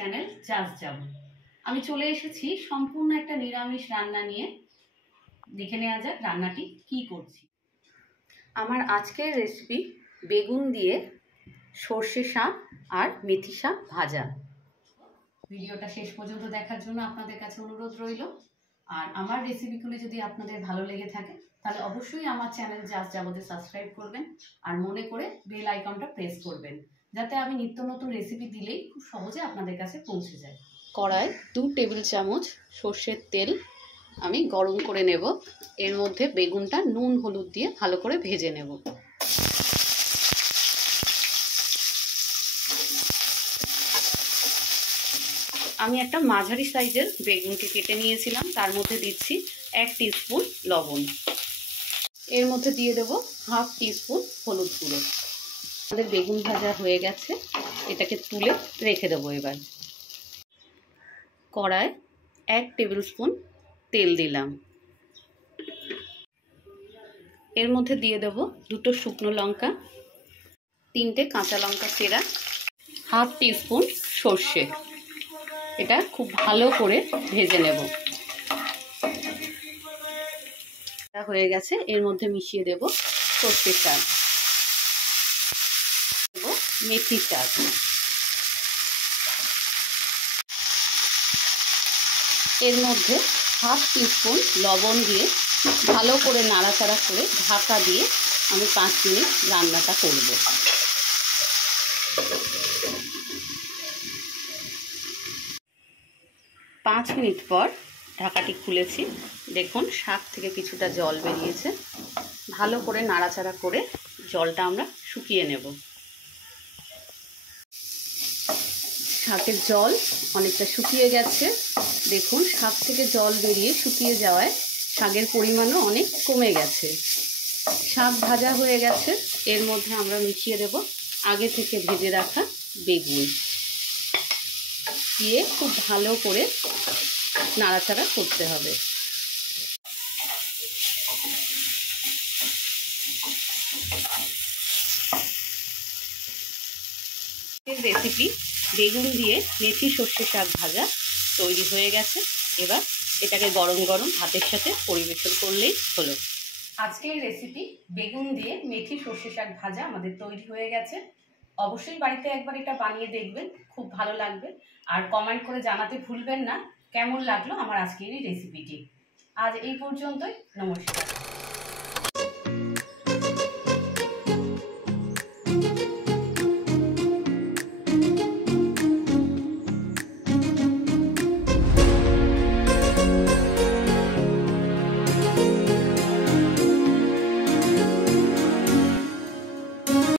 Channel just যাব। আমি চলে এসেছি সম্পূর্ণ একটা নিরামিষ রান্না নিয়ে। দেখে নেওয়া যাক রান্নাটি কি করছি। আমার আজকের রেসিপি বেগুন দিয়ে সর্ষে শাক আর মেথি শাক ভাজা। ভিডিওটা শেষ পর্যন্ত দেখার জন্য আপনাদের কাছে অনুরোধ রইল। আর আমার রেসিপিগুলি যদি আপনাদের ভালো লেগে থাকে তাহলে অবশ্যই আমার চ্যানেল জাস্ট যাবতে সাবস্ক্রাইব করবেন আর মনে করে বেল আইকনটা প্রেস করবেন, যাতে আমি নিত্য নতুন রেসিপি দিলেই খুব সহজে আপনাদের কাছে পৌঁছে যায়। কড়ায় 2 টেবিল চামচ সর্ষের তেল আমি গরম করে নেব। এর মধ্যে বেগুনটা নুন হলুদ দিয়ে ভালো করে ভেজে নেব। আমি একটা মাঝারি সাইজের বেগুনকে কেটে নিয়েছিলাম, তার মধ্যে দিচ্ছি 1 টিস্পুন লবণ। এর মধ্যে দিয়ে দেব 1/2 টিস্পুন হলুদ গুঁড়ো। আমাদের বেগুন ভাজা হয়ে গেছে, এটাকে তুলে রেখে দেবো। এবার কড়ায় 1 টেবিল স্পুন তেল দিলাম। এর মধ্যে দিয়ে দেব 2টো শুকনো লঙ্কা, 3টে কাঁচা লঙ্কা চেরা, 1/2 টিস্পুন সর্ষে। এটা খুব ভালো করে ভেজে নেব। এটা হয়ে গেছে, এর মধ্যে মিশিয়ে দেব সর্ষে শাক, দেব মেথি শাক, এর মধ্যে 1/2 টিস্পুন লবণ দিয়ে ভালো করে নাড়াচাড়া করে ঢাকা দিয়ে আমি 5 মিনিট রান্নাটা করব। 5 মিনিট পর ঢাকাটি খুলেছি। দেখুন শাক থেকে কিছুটা জল বেরিয়েছে। ভালো করে নাড়াচাড়া করে জলটা আমরা শুকিয়ে নেব। শাকের জল অনেকটা শুকিয়ে গেছে। দেখুন শাক থেকে জল বেরিয়ে শুকিয়ে যাওয়ায় শাকের পরিমাণও অনেক কমে গেছে। শাক ভাজা হয়ে গেছে। এর মধ্যে আমরা মিশিয়ে দেব আগে থেকে ভেজে রাখা বেগুন দিয়ে খুব ভালো করে নাড়াচাড়া করতে হবে। রেসিপি বেগুন দিয়ে মেথি সর্ষে শাক ভাজা তৈরি হয়ে গেছে। এবার এটাকে গরম গরম ভাতের সাথে পরিবেশন করলেই হলো। আজকের রেসিপি বেগুন দিয়ে মেথি সর্ষে শাক ভাজা আমাদের তৈরি হয়ে গেছে। অবশ্যই বাড়িতে একবার এটা বানিয়ে দেখবেন, খুব ভালো লাগবে। আর কমেন্ট করে জানাতে ভুলবেন না কেমন লাগলো আমার আজকের এই রেসিপিটি। আজ এই পর্যন্তই, নমস্কার।